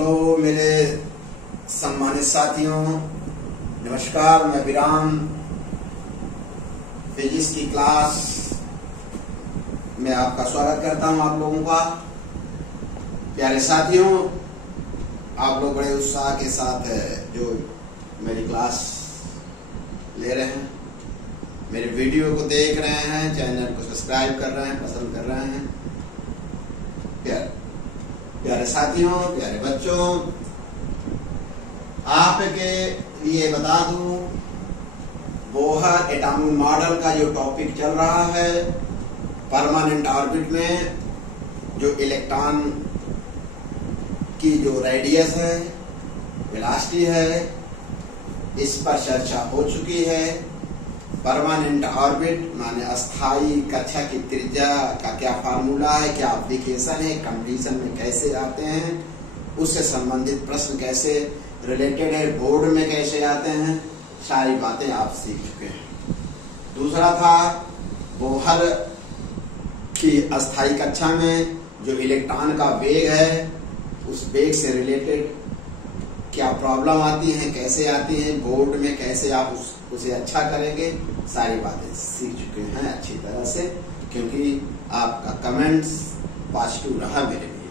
Hello मेरे सम्मानित साथियों, नमस्कार। मैं विराम फिजिक्स की क्लास में आपका स्वागत करता हूं। आप लोगों का प्यारे साथियों, आप लोग बड़े उत्साह के साथ जो मेरी क्लास ले रहे हैं, मेरे वीडियो को देख रहे हैं, चैनल को सब्सक्राइब कर रहे हैं, पसंद कर रहे हैं। प्यारे साथियों, प्यारे बच्चों, आपके लिए बता दूं, बोहर एटॉमिक मॉडल का जो टॉपिक चल रहा है, परमानेंट ऑर्बिट में जो इलेक्ट्रॉन की जो रेडियस है, वेलोसिटी है, इस पर चर्चा हो चुकी है। परमानेंट ऑर्बिट माने अस्थाई कक्षा की त्रिज्या का क्या फार्मूला है, क्या एप्लीकेशन है, कंडीशन में कैसे आते हैं, उससे संबंधित प्रश्न कैसे रिलेटेड है, बोर्ड में कैसे आते हैं, सारी बातें आप सीख चुके हैं। दूसरा था बोहर की अस्थाई कक्षा में जो इलेक्ट्रॉन का वेग है, उस वेग से रिलेटेड क्या प्रॉब्लम आती है, कैसे आती है, बोर्ड में कैसे आप उसे अच्छा करेंगे, सारी बातें सीख चुके हैं अच्छी तरह से, क्योंकि आपका कमेंट्स पॉजिटिव रहा मेरे लिए।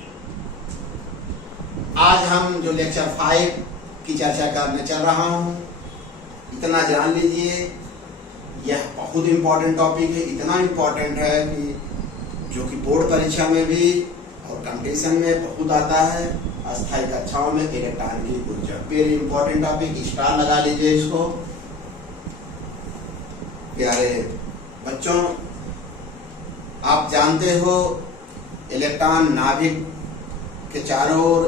आज हम जो लेक्चर 5 की चर्चा करने चल रहा हूं, इतना जान लीजिए, यह बहुत इंपॉर्टेंट टॉपिक है। इतना इंपॉर्टेंट है कि जो कि बोर्ड परीक्षा में भी और कंपटीशन में बहुत आता है। अस्थाई कक्षाओं में इलेक्ट्रॉन की ऊर्जा, वेरी इंपॉर्टेंट टॉपिक, स्टार लगा लीजिए इसको। प्यारे बच्चों, आप जानते हो इलेक्ट्रॉन नाभिक के चारों ओर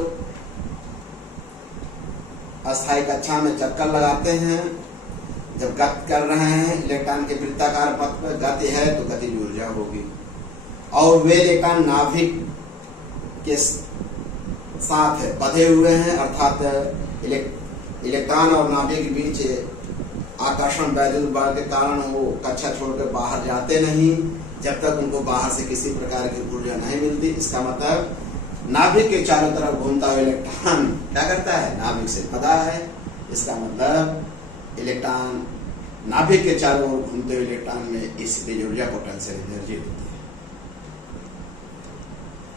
अस्थाई कक्षा में चक्कर लगाते हैं। जब गति कर रहे हैं इलेक्ट्रॉन के वृत्ताकार पथ पर, गति है तो गतिज ऊर्जा होगी, और वे इलेक्ट्रॉन नाभिक के साथ बंधे हुए हैं, अर्थात इलेक्ट्रॉन और नाभिक के बीच आकर्षण वैद्युत बल के कारण वो कक्षा छोड़कर बाहर जाते नहीं, जब तक उनको बाहर से किसी प्रकार की ऊर्जा नहीं मिलती। इसका मतलब नाभिक के चारों तरफ घूमता हुआ इलेक्ट्रॉन क्या करता है, नाभिक से बंधा है। इसका मतलब इलेक्ट्रॉन नाभिक के चारों ओर घूमते हुए इलेक्ट्रॉन में स्थितिज ऊर्जा, पोटेंशियल एनर्जी होती है।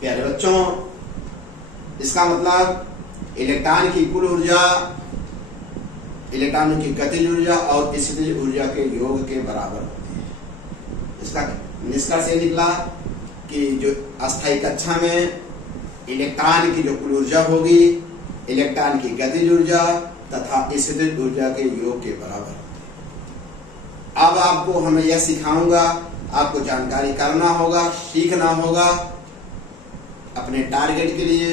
प्यारे बच्चों, इसका मतलब इलेक्ट्रॉन की कुल ऊर्जा इलेक्ट्रॉनों की गतिज ऊर्जा और स्थितिज ऊर्जा के योग के बराबर होती है। इसका निष्कर्ष ये निकला कि जो अस्थाई कक्षा में इलेक्ट्रॉन की जो कुल ऊर्जा होगी, इलेक्ट्रॉन की गतिज ऊर्जा तथा स्थितिज ऊर्जा के योग के बराबर होती है। अब आपको हमें यह सिखाऊंगा, आपको जानकारी करना होगा, सीखना होगा, अपने टारगेट के लिए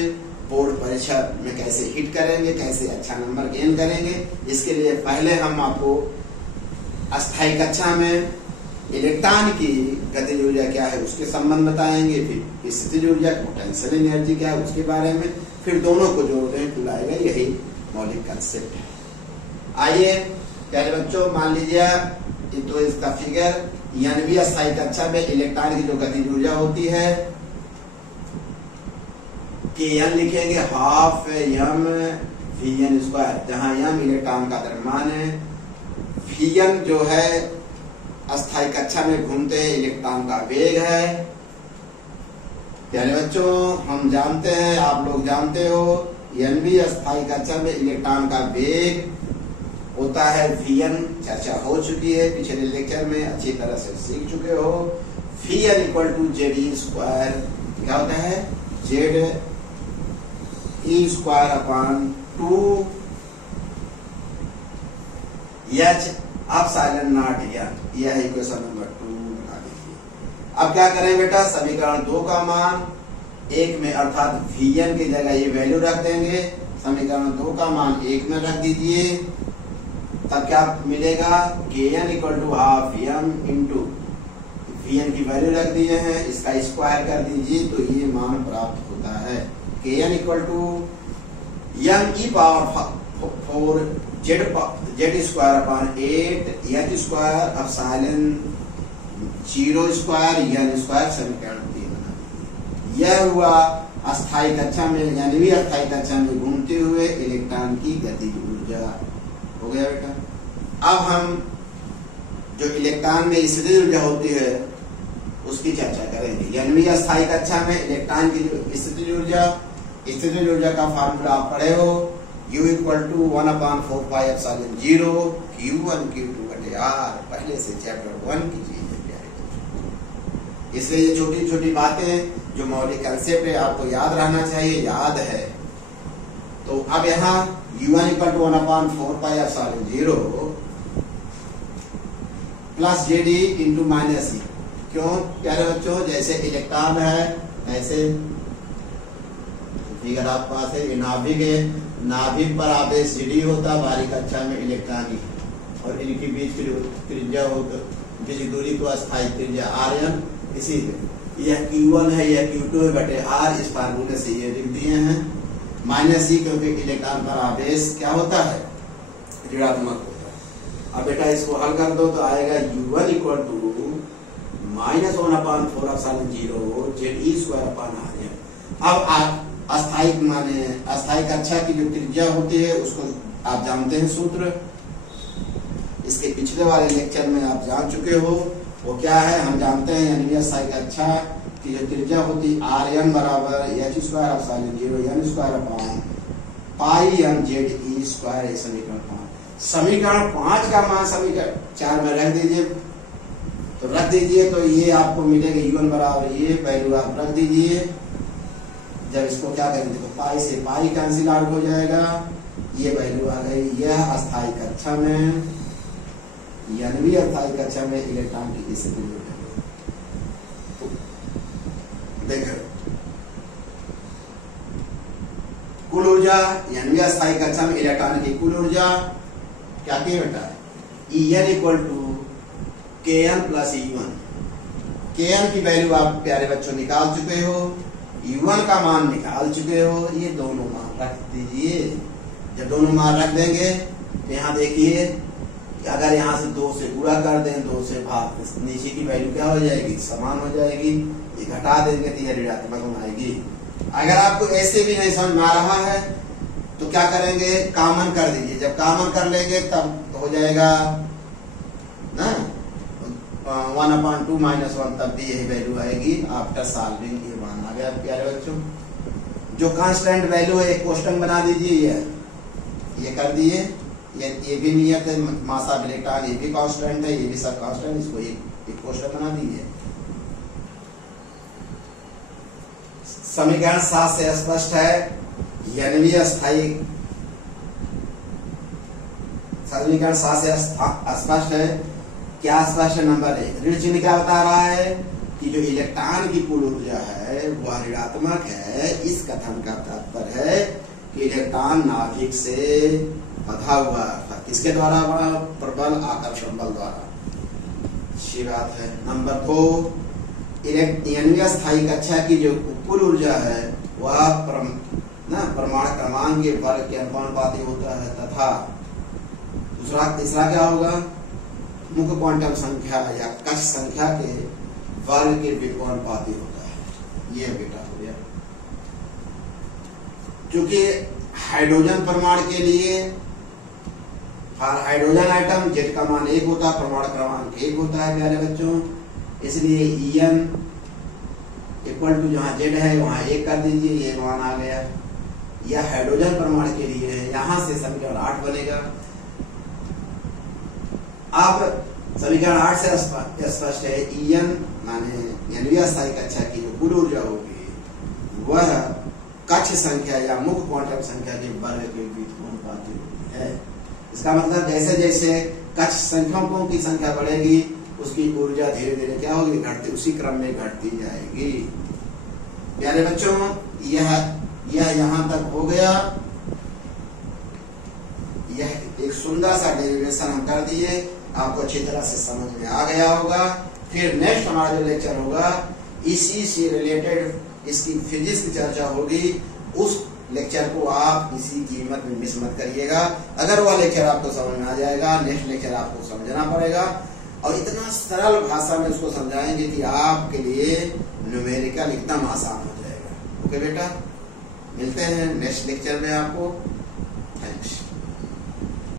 बोर्ड परीक्षा में कैसे हिट करेंगे, कैसे अच्छा नंबर गेन करेंगे। इसके लिए पहले हम आपको अस्थाई कक्षा में इलेक्ट्रॉन की गतिज ऊर्जा क्या है उसके संबंध बताएंगे, फिर स्थितिज ऊर्जा, पोटेंशियल एनर्जी क्या है उसके बारे में, फिर दोनों को जोड़ने बुलाएगा। यही मौलिक कंसेप्ट है। आइए प्यारे बच्चों, मान लीजिए तो इसका फिगर, यानी अस्थाई कक्षा में इलेक्ट्रॉन की जो गतिज ऊर्जा होती है कि एन लिखेंगे half m v n square, जहां एम इलेक्ट्रॉन का द्रव्यमान है, वी एन जो है अस्थाई कक्षा में घूमते इलेक्ट्रॉन का वेग है। प्यारे बच्चों, हम जानते हैं, आप लोग जानते हो, एन भी अस्थाई कक्षा में इलेक्ट्रॉन का वेग होता है वी एन। चर्चा हो चुकी है पिछले लेक्चर में, अच्छी तरह से सीख चुके हो। V n equal to z e square, क्या होता है, z e square upon 2 h epsilon not n. यह इक्वेशन नंबर 2 बना दीजिए। अब क्या करें बेटा, समीकरण 2 का मान 1 में, अर्थात वी एन की जगह ये वैल्यू रख देंगे, समीकरण 2 का मान 1 में रख दीजिए। तब क्या मिलेगा, k n equal to half m into v n की वैल्यू रख दिए हैं, इसका स्क्वायर कर दीजिए तो ये मान प्राप्त होता है। K n equal to m e power 4 z square upon 8 h square epsilon 0 square n square, समीकरण 3 बना दीजिए। यह हुआ अस्थायी कक्षा में यानी भी अस्थायी कक्षा में घूमते हुए इलेक्ट्रॉन की गतिज ऊर्जा। हो गया बेटा। अब हम जो इलेक्ट्रॉन में स्थितिज ऊर्जा होती है उसकी चर्चा करेंगे। यानी भी अस्थायी कक्षा में इलेक्ट्रॉन की जो स्थितिज ऊर्जा का फार्मूला आप पढ़े हो, U = 1/4πε0 Q1 Q2/R। पहले से चैप्टर 1 की चीज है प्यारे। इसलिए ये छोटी छोटी बातें जो मौलिक कंसेप्ट है आपको याद रहना चाहिए, याद है। तो अब यहाँ U1 = 1/4πε0 प्लस JD × -E। क्यों प्यारे बच्चों? जैसे इलेक्ट्रॉन है ऐसे फिगर आपके पास है, ये नाभिक है, नाभिक पर आवेश JD होता, बाहरी कक्षा में इलेक्ट्रॉन ही, और इनकी बीच की त्रिज्या होकर बीच दूरी को अस्थायी त्रिज्या Rn। इसीलिए यह Q1 है, यह Q2 है बटे R। इस फार्मूले से ये लिख दिए हैं -E, क्योंकि इलेक्ट्रॉन पर आवेश क्या होता है? ऋणात्मक होता है। अब बेटा इसको हल कर दो तो आएगा U1 = -1/4ε0 Ze²/Rn। अब अस्थायी कक्षा की जो त्रिज्या होती है उसको आप जानते हैं सूत्र, इसके पिछले वाले लेक्चर में आप जान चुके हो। वो क्या है हम जानते हैं। यानी अस्थायी कक्षा की जो त्रिज्या होती Rn = h²/0 n²πmZe²। ये समीकरण 5 का मान समीकरण 4 में रख दीजिए। तो रख दीजिए तो ये आपको मिलेगा U1 = ये वैल्यू आप रख दीजिए। जब इसको क्या करेंगे तो पाई से पाई कैंसिल आउट हो जाएगा, ये वैल्यू आ गई। यह अस्थायी कक्षा में यानी भी अस्थायी कक्षा में इलेक्ट्रॉन की स्थिति तो देखो कुल ऊर्जा यानी भी अस्थायी कक्षा में इलेक्ट्रॉन की कुल ऊर्जा क्या की बेटा? En = Kn + E1। Kn की वैल्यू आप प्यारे बच्चों निकाल चुके हो, U1 का मान निकाल चुके हो। ये दोनों मान रख दीजिए। जब दोनों मान रख देंगे तो यहाँ देखिए अगर यहाँ से 2 से गुणा कर दें, 2 से भाग, नीचे की वैल्यू क्या हो जाएगी? समान हो जाएगी। ये घटा देंगे तो यह ऋणात्मक आएगी। अगर आपको ऐसे भी नहीं समझ में आ रहा है तो क्या करेंगे? कॉमन कर दीजिए। जब कॉमन कर लेंगे तब हो जाएगा ना 1/2 - 1, तब भी यही वैल्यू आएगी। आफ्टर सॉल्विंग ये मान आ गया प्यारे बच्चों। जो कांस्टेंट वैल्यू है एक क्वेश्चन बना दीजिए। ये कर दिए। ये भी नियत है मास ऑफ इलेक्ट्रॉन, ये भी कांस्टेंट है, ये भी सब कांस्टेंट। इसको एक क्वेश्चन बना दीजिए। समीकरण 7 से स्पष्ट है। यानी भी अस्थायी समीकरण 7 से स्पष्ट है। क्या स्पष्ट है? नंबर 1 ऋण चिन्ह क्या बता रहा है कि जो इलेक्ट्रॉन की कुल ऊर्जा है वह ऋणात्मक है। इस कथन का तात्पर्य है कि इलेक्ट्रॉन नाभिक से बंधा हुआ था। किसके द्वारा बना? प्रबल आकर्षण बल द्वारा। अच्छी बात है। नंबर 2 यानी अस्थायी कक्षा की जो कुल ऊर्जा है वह परमाणु क्रमांक के वर्ग के अनुपाती होता है तथा तीसरा क्या होगा? मुख्य क्वांटम संख्या या कक्ष संख्या के वर्ग के व्युत्क्रमानुपाती होता है। ये बेटा हो गया। क्योंकि हाइड्रोजन परमाणु के लिए हाइड्रोजन आइटम जेड का मान 1 होता है, परमाणु क्रमांक 1 होता है प्यारे बच्चों। इसलिए En = जहां जेड है वहां 1 कर दीजिए, ये मान आ गया। यह हाइड्रोजन परमाणु के लिए है। यहां से समीकरण 8 बनेगा। अब समीकरण 8 से स्पष्ट है En यानी अस्थायी कक्षा की जो कुल ऊर्जा होगी वह कक्ष संख्या या मुख्य क्वांटम संख्या के वर्ग के व्युत्क्रमानुपाती होती है। इसका मतलब जैसे जैसे कक्ष संख्याओं की संख्या बढ़ेगी उसकी ऊर्जा धीरे धीरे क्या होगी? घटती, उसी क्रम में घटती जाएगी। प्यारे बच्चों यह यहाँ तक हो गया। यह एक सुंदर सा डेरिवेशन हम कर दिए। आपको अच्छी तरह से समझ में आ गया होगा। फिर नेक्स्ट हमारा जो लेक्चर होगा इसी से रिलेटेड इसकी फिजिक्स की चर्चा होगी। उस लेक्चर को आप किसी कीमत में मिस मत करिएगा। अगर वह लेक्चर आपको समझ में आ जाएगा, नेक्स्ट लेक्चर आपको समझना पड़ेगा और इतना सरल भाषा में उसको समझाएंगे कि आपके लिए न्यूमेरिकल एकदम आसान हो जाएगा। ओके बेटा, मिलते हैं नेक्स्ट लेक्चर में आपको।